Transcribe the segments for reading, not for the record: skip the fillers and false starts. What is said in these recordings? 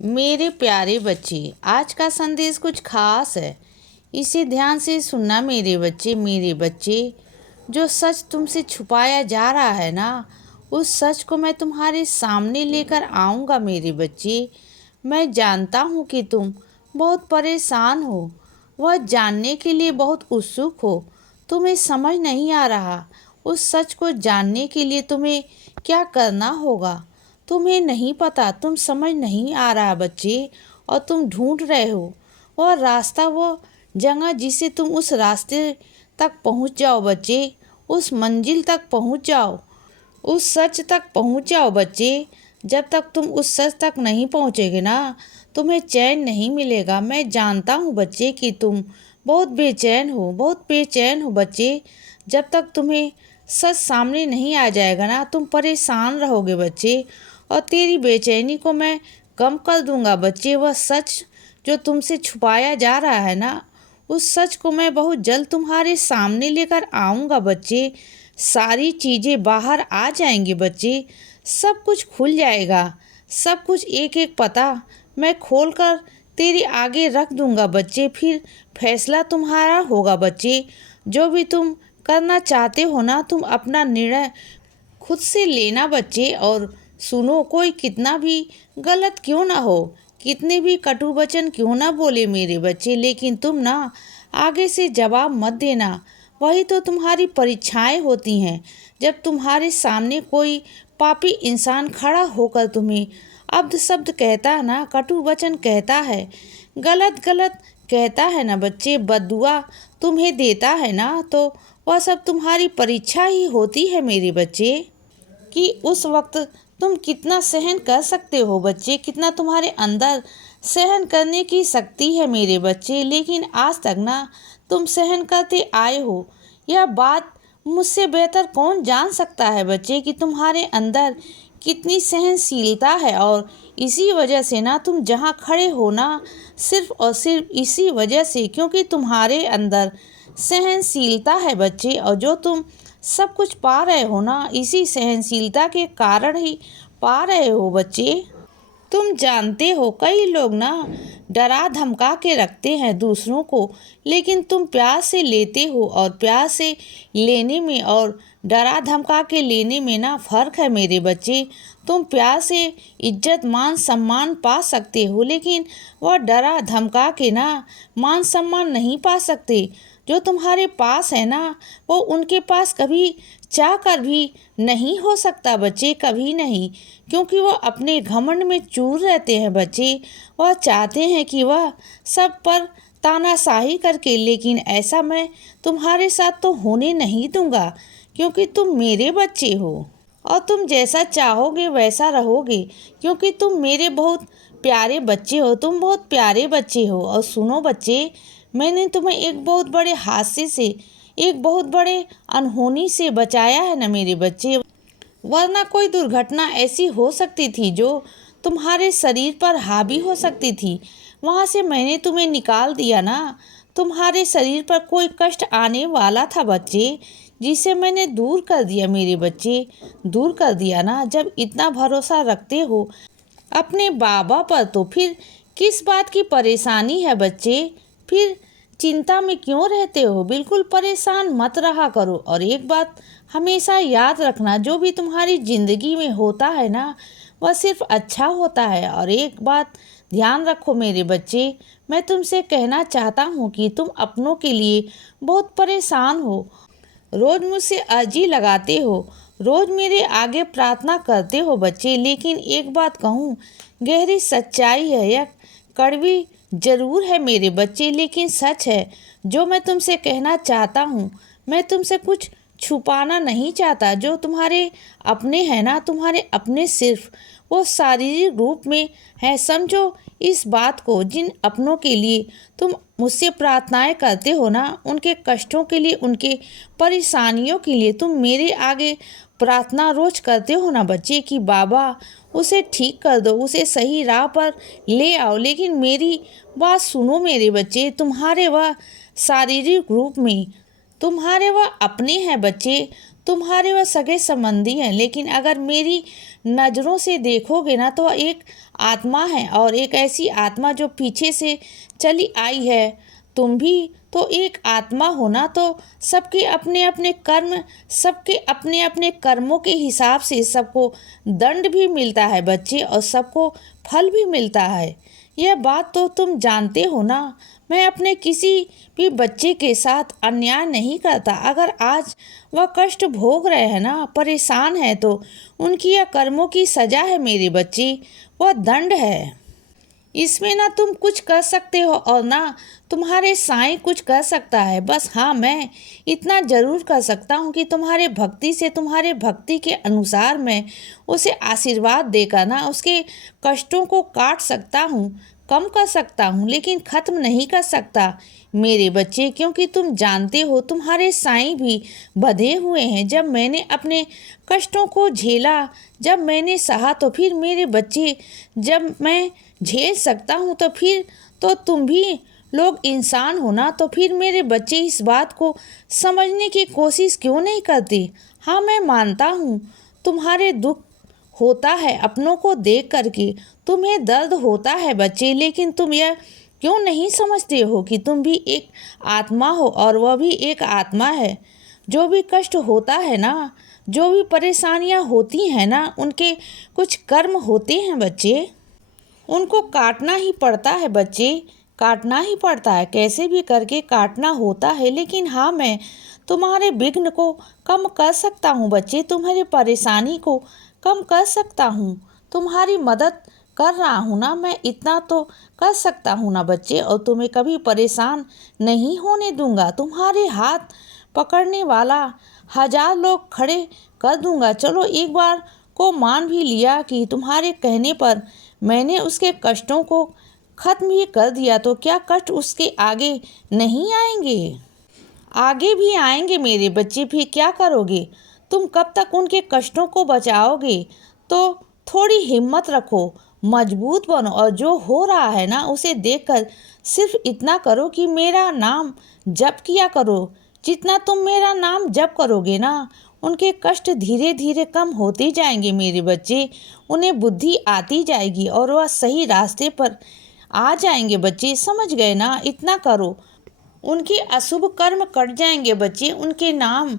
मेरे प्यारे बच्चे, आज का संदेश कुछ खास है। इसे ध्यान से सुनना मेरे बच्चे। जो सच तुमसे छुपाया जा रहा है ना, उस सच को मैं तुम्हारे सामने लेकर आऊँगा मेरे बच्चे। मैं जानता हूँ कि तुम बहुत परेशान हो, वह जानने के लिए बहुत उत्सुक हो। तुम्हें समझ नहीं आ रहा उस सच को जानने के लिए तुम्हें क्या करना होगा। तुम्हें नहीं पता, तुम समझ नहीं आ रहा बच्चे, और तुम ढूंढ रहे हो वह रास्ता, वो जगह जिसे तुम उस रास्ते तक पहुंच जाओ बच्चे। उस मंजिल तक पहुंच जाओ, उस सच तक पहुंच जाओ बच्चे। जब तक तुम उस सच तक नहीं पहुंचेगे ना, तुम्हें चैन नहीं मिलेगा। मैं जानता हूँ बच्चे कि तुम बहुत बेचैन हो बच्चे। जब तक तुम्हें सच सामने नहीं आ जाएगा ना, तुम परेशान रहोगे बच्चे। और तेरी बेचैनी को मैं कम कर दूंगा बच्चे। वह सच जो तुमसे छुपाया जा रहा है ना, उस सच को मैं बहुत जल्द तुम्हारे सामने लेकर आऊँगा बच्चे। सारी चीज़ें बाहर आ जाएंगी बच्चे, सब कुछ खुल जाएगा। सब कुछ एक एक पता मैं खोल कर तेरे आगे रख दूंगा बच्चे। फिर फैसला तुम्हारा होगा बच्चे। जो भी तुम करना चाहते हो ना, तुम अपना निर्णय खुद से लेना बच्चे। और सुनो, कोई कितना भी गलत क्यों ना हो, कितने भी कटु वचन क्यों ना बोले मेरे बच्चे, लेकिन तुम ना आगे से जवाब मत देना। वही तो तुम्हारी परीक्षाएं होती हैं। जब तुम्हारे सामने कोई पापी इंसान खड़ा होकर तुम्हें अब्द शब्द कहता है ना, कटु वचन कहता है, गलत गलत कहता है ना बच्चे, बद्दुआ तुम्हें देता है ना, तो वह सब तुम्हारी परीक्षा ही होती है मेरे बच्चे। कि उस वक्त तुम कितना सहन कर सकते हो बच्चे, कितना तुम्हारे अंदर सहन करने की शक्ति है मेरे बच्चे। लेकिन आज तक ना तुम सहन करते आए हो। यह बात मुझसे बेहतर कौन जान सकता है बच्चे कि तुम्हारे अंदर कितनी सहनशीलता है। और इसी वजह से ना तुम जहाँ खड़े हो ना, सिर्फ और सिर्फ इसी वजह से, क्योंकि तुम्हारे अंदर सहनशीलता है बच्चे। और जो तुम सब कुछ पा रहे हो ना, इसी सहनशीलता के कारण ही पा रहे हो बच्चे। तुम जानते हो, कई लोग ना डरा धमका के रखते हैं दूसरों को, लेकिन तुम प्यार से लेते हो। और प्यार से लेने में और डरा धमका के लेने में ना फर्क है मेरे बच्चे। तुम प्यार से इज्जत मान सम्मान पा सकते हो, लेकिन वह डरा धमका के ना मान सम्मान नहीं पा सकते। जो तुम्हारे पास है ना, वो उनके पास कभी चाह कर भी नहीं हो सकता बच्चे, कभी नहीं। क्योंकि वह अपने घमंड में चूर रहते हैं बच्चे। वह चाहते हैं कि वह सब पर तानाशाही करके, लेकिन ऐसा मैं तुम्हारे साथ तो होने नहीं दूंगा, क्योंकि तुम मेरे बच्चे हो और तुम जैसा चाहोगे वैसा रहोगे। क्योंकि तुम मेरे बहुत प्यारे बच्चे हो, तुम बहुत प्यारे बच्चे हो। और सुनो बच्चे, मैंने तुम्हें एक बहुत बड़े हादसे से, एक बहुत बड़े अनहोनी से बचाया है ना मेरे बच्चे। वरना कोई दुर्घटना ऐसी हो सकती थी जो तुम्हारे शरीर पर हावी हो सकती थी। वहाँ से मैंने तुम्हें निकाल दिया ना। तुम्हारे शरीर पर कोई कष्ट आने वाला था बच्चे, जिसे मैंने दूर कर दिया मेरे बच्चे, दूर कर दिया ना। जब इतना भरोसा रखते हो अपने बाबा पर, तो फिर किस बात की परेशानी है बच्चे। फिर चिंता में क्यों रहते हो? बिल्कुल परेशान मत रहा करो। और एक बात हमेशा याद रखना, जो भी तुम्हारी ज़िंदगी में होता है ना, वह सिर्फ अच्छा होता है। और एक बात ध्यान रखो मेरे बच्चे, मैं तुमसे कहना चाहता हूँ कि तुम अपनों के लिए बहुत परेशान हो। रोज़ मुझसे अर्जी लगाते हो, रोज़ मेरे आगे प्रार्थना करते हो बच्चे। लेकिन एक बात कहूँ, गहरी सच्चाई है, यह कड़वी ज़रूर है मेरे बच्चे, लेकिन सच है। जो मैं तुमसे कहना चाहता हूँ, मैं तुमसे कुछ छुपाना नहीं चाहता। जो तुम्हारे अपने हैं ना, तुम्हारे अपने सिर्फ वो शारीरिक रूप में है, समझो इस बात को। जिन अपनों के लिए तुम मुझसे प्रार्थनाएं करते हो ना, उनके कष्टों के लिए, उनके परेशानियों के लिए तुम मेरे आगे प्रार्थना रोज करते हो ना बच्चे, कि बाबा उसे ठीक कर दो, उसे सही राह पर ले आओ। लेकिन मेरी बात सुनो मेरे बच्चे, तुम्हारे वह शारीरिक रूप में तुम्हारे वह अपने हैं बच्चे। तुम्हारे वह सगे संबंधी हैं, लेकिन अगर मेरी नज़रों से देखोगे ना तो एक आत्मा है, और एक ऐसी आत्मा जो पीछे से चली आई है। तुम भी तो एक आत्मा हो ना, तो सबके अपने अपने कर्म, सबके अपने अपने कर्मों के हिसाब से सबको दंड भी मिलता है बच्चे, और सबको फल भी मिलता है। यह बात तो तुम जानते हो ना। मैं अपने किसी भी बच्चे के साथ अन्याय नहीं करता। अगर आज वह कष्ट भोग रहे हैं ना, परेशान है, तो उनकी यह कर्मों की सजा है मेरे बच्चे, वह दंड है। इसमें ना तुम कुछ कर सकते हो और ना तुम्हारे साईं कुछ कर सकता है। बस हाँ, मैं इतना ज़रूर कर सकता हूँ कि तुम्हारे भक्ति से, तुम्हारे भक्ति के अनुसार मैं उसे आशीर्वाद देकर ना उसके कष्टों को काट सकता हूँ, कम कर सकता हूँ, लेकिन ख़त्म नहीं कर सकता मेरे बच्चे, क्योंकि तुम जानते हो तुम्हारे साईं भी बंधे हुए हैं। जब मैंने अपने कष्टों को झेला, जब मैंने सहा, तो फिर मेरे बच्चे, जब मैं झेल सकता हूँ तो फिर तो तुम भी लोग इंसान हो ना, तो फिर मेरे बच्चे इस बात को समझने की कोशिश क्यों नहीं करते। हाँ, मैं मानता हूँ तुम्हारे दुख होता है अपनों को देख करके, तुम्हें दर्द होता है बच्चे, लेकिन तुम यह क्यों नहीं समझते हो कि तुम भी एक आत्मा हो और वह भी एक आत्मा है। जो भी कष्ट होता है ना, जो भी परेशानियां होती हैं ना, उनके कुछ कर्म होते हैं बच्चे, उनको काटना ही पड़ता है बच्चे, काटना ही पड़ता है, कैसे भी करके काटना होता है। लेकिन हाँ, मैं तुम्हारे विघ्न को कम कर सकता हूँ बच्चे, तुम्हारी परेशानी को कम कर सकता हूँ, तुम्हारी मदद कर रहा हूँ ना, मैं इतना तो कर सकता हूँ ना बच्चे, और तुम्हें कभी परेशान नहीं होने दूंगा। तुम्हारे हाथ पकड़ने वाला 1000 लोग खड़े कर दूंगा। चलो, एक बार को मान भी लिया कि तुम्हारे कहने पर मैंने उसके कष्टों को खत्म ही कर दिया, तो क्या कष्ट उसके आगे नहीं आएंगे? आगे भी आएंगे मेरे बच्चे। फिर क्या करोगे तुम? कब तक उनके कष्टों को बचाओगे? तो थोड़ी हिम्मत रखो, मजबूत बनो, और जो हो रहा है ना उसे देखकर सिर्फ इतना करो कि मेरा नाम जप किया करो। जितना तुम मेरा नाम जप करोगे ना, उनके कष्ट धीरे धीरे कम होते जाएंगे मेरे बच्चे, उन्हें बुद्धि आती जाएगी और वह सही रास्ते पर आ जाएंगे बच्चे। समझ गए ना? इतना करो, उनके अशुभ कर्म कट जाएंगे बच्चे। उनके नाम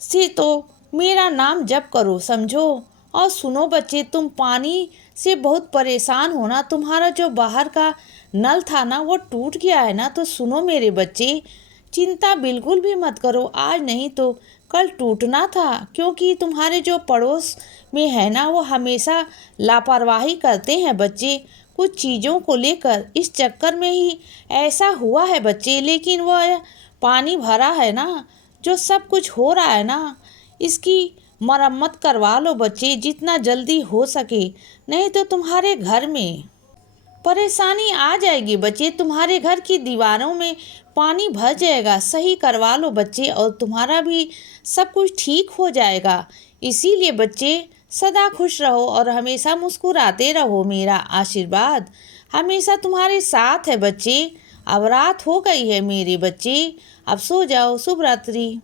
से तो मेरा नाम जप करो, समझो। और सुनो बच्चे, तुम पानी से बहुत परेशान हो ना, तुम्हारा जो बाहर का नल था ना वो टूट गया है ना, तो सुनो मेरे बच्चे, चिंता बिल्कुल भी मत करो। आज नहीं तो कल टूटना था, क्योंकि तुम्हारे जो पड़ोस में है ना वो हमेशा लापरवाही करते हैं बच्चे, कुछ चीज़ों को लेकर। इस चक्कर में ही ऐसा हुआ है बच्चे। लेकिन वह पानी भरा है ना, जो सब कुछ हो रहा है ना, इसकी मरम्मत करवा लो बच्चे, जितना जल्दी हो सके, नहीं तो तुम्हारे घर में परेशानी आ जाएगी बच्चे। तुम्हारे घर की दीवारों में पानी भर जाएगा। सही करवा लो बच्चे, और तुम्हारा भी सब कुछ ठीक हो जाएगा। इसीलिए बच्चे, सदा खुश रहो और हमेशा मुस्कुराते रहो। मेरा आशीर्वाद हमेशा तुम्हारे साथ है बच्चे। अब रात हो गई है मेरे बच्चे, अब सो जाओ। शुभ रात्रि।